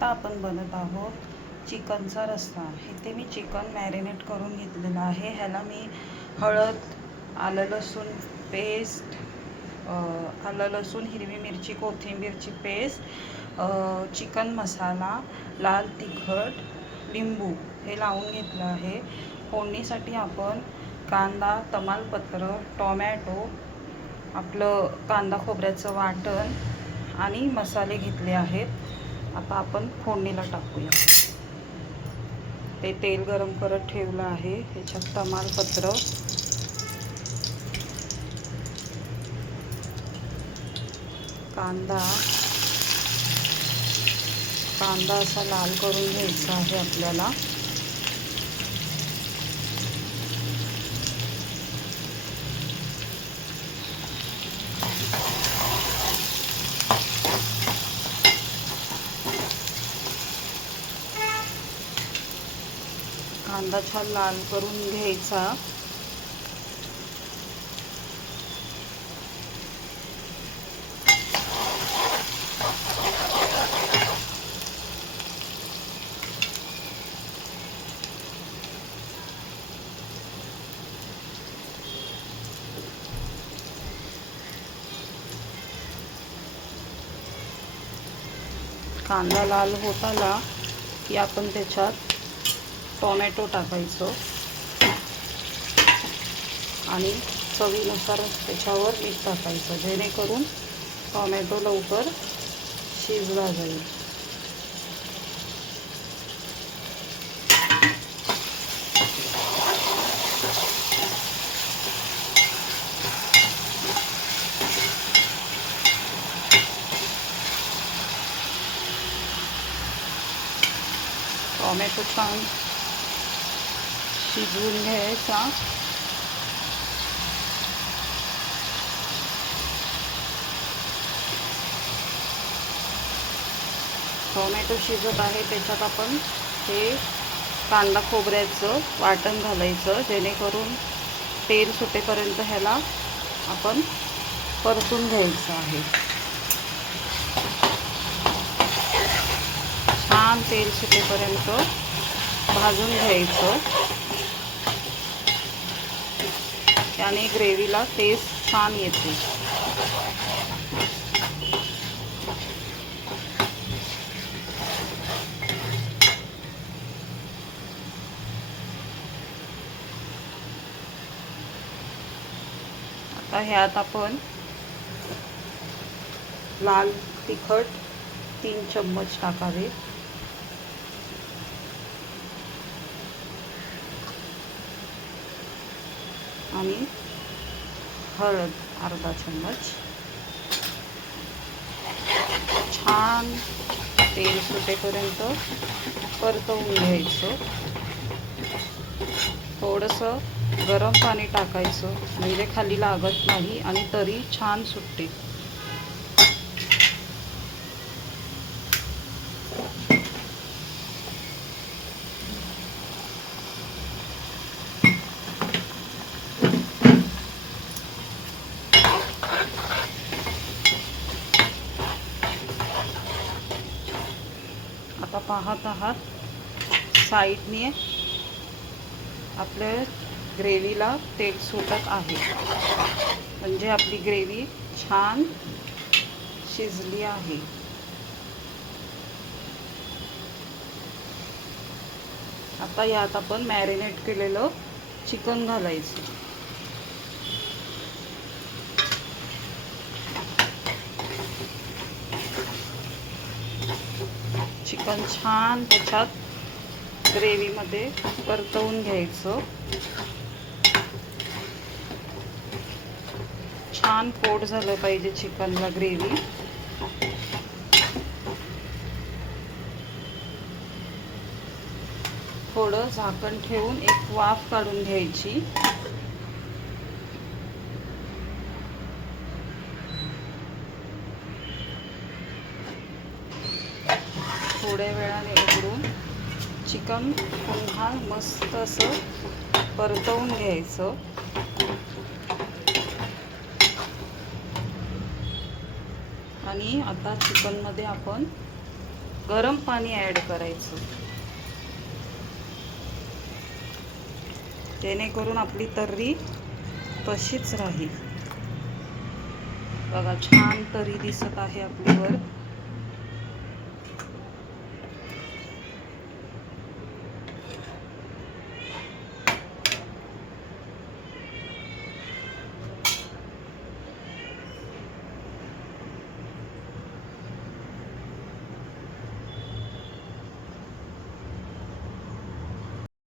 आता आपण बनत आहोत चिकनचा रस्सा. इथे मी चिकन मॅरिनेट करून घेतलेलं आहे. ह्याला मी हळद आलं लसूण पेस्ट आलं लसूण हिरवी मिरची कोथिंबीरची पेस्ट चिकन मसाला लाल तिखट लिंबू हे लावून घेतलं आहे. फोडणीसाठी आपण कांदा तमालपत्र टोमॅटो आपलं कांदा खोबऱ्याचं वाटण आणि मसाले घेतले आहेत. आता आपण फोडणीला टाकूया. ते तेल गरम करत ठेवलं आहे. ह्याच्यात तमालपत्र. कांदा. कांदा असा लाल करून घ्यायचा आहे आपल्याला. कांदा छान लाल करून घ्यायचा. कांदा लाल होत आला की आपण त्याच्यात टोमॅटो टाकायचं. आणि चवीनुसार त्याच्यावर मीठ टाकायचं जेणेकरून टोमॅटो लवकर शिजला जाईल. टोमॅटो छान शिजवून घ्यायचा. टोमॅटो शिजत आहे त्याच्यात आपण हे कांदा खोबऱ्याचं वाटण घालायचं जेणेकरून तेल सुटेपर्यंत ह्याला आपण परतून घ्यायचं आहे. छान तेल सुटेपर्यंत भाजून घ्यायचं. त्याने ग्रेव्हीला टेस्ट छान येते. आता ह्यात आपण लाल तिखट तीन चम्मच टाकावे. आणि हळद अर्धा चम्मच. छान तेल सुटेपर्यंत परतवून घ्यायचं. थोडंसं गरम पाणी टाकायचं म्हणजे खाली लागत नाही आणि तरी छान सुटते. आता पाहत आहात. साईडने आपल्या ग्रेव्हीला तेल सुटत आहे. म्हणजे आपली ग्रेव्ही छान शिजली आहे. आता यात आपण मॅरिनेट केलेलं चिकन घालायचं. चिकन छान त्याच्यात ग्रेव्हीमध्ये परतवून घ्यायचं. छान पोट झालं पाहिजे चिकनला ग्रेव्ही. थोडं झाकण ठेवून एक वाफ काढून घ्यायची. थोड्या वेळाने उघडून चिकन पुन्हा मस्त असं परतवून घ्यायचं. आणि आता चिकनमध्ये आपण गरम पाणी ॲड करायचं. जेणेकरून आपली तर्री तशीच राहील. बघा छान तरी दिसत आहे आपली वर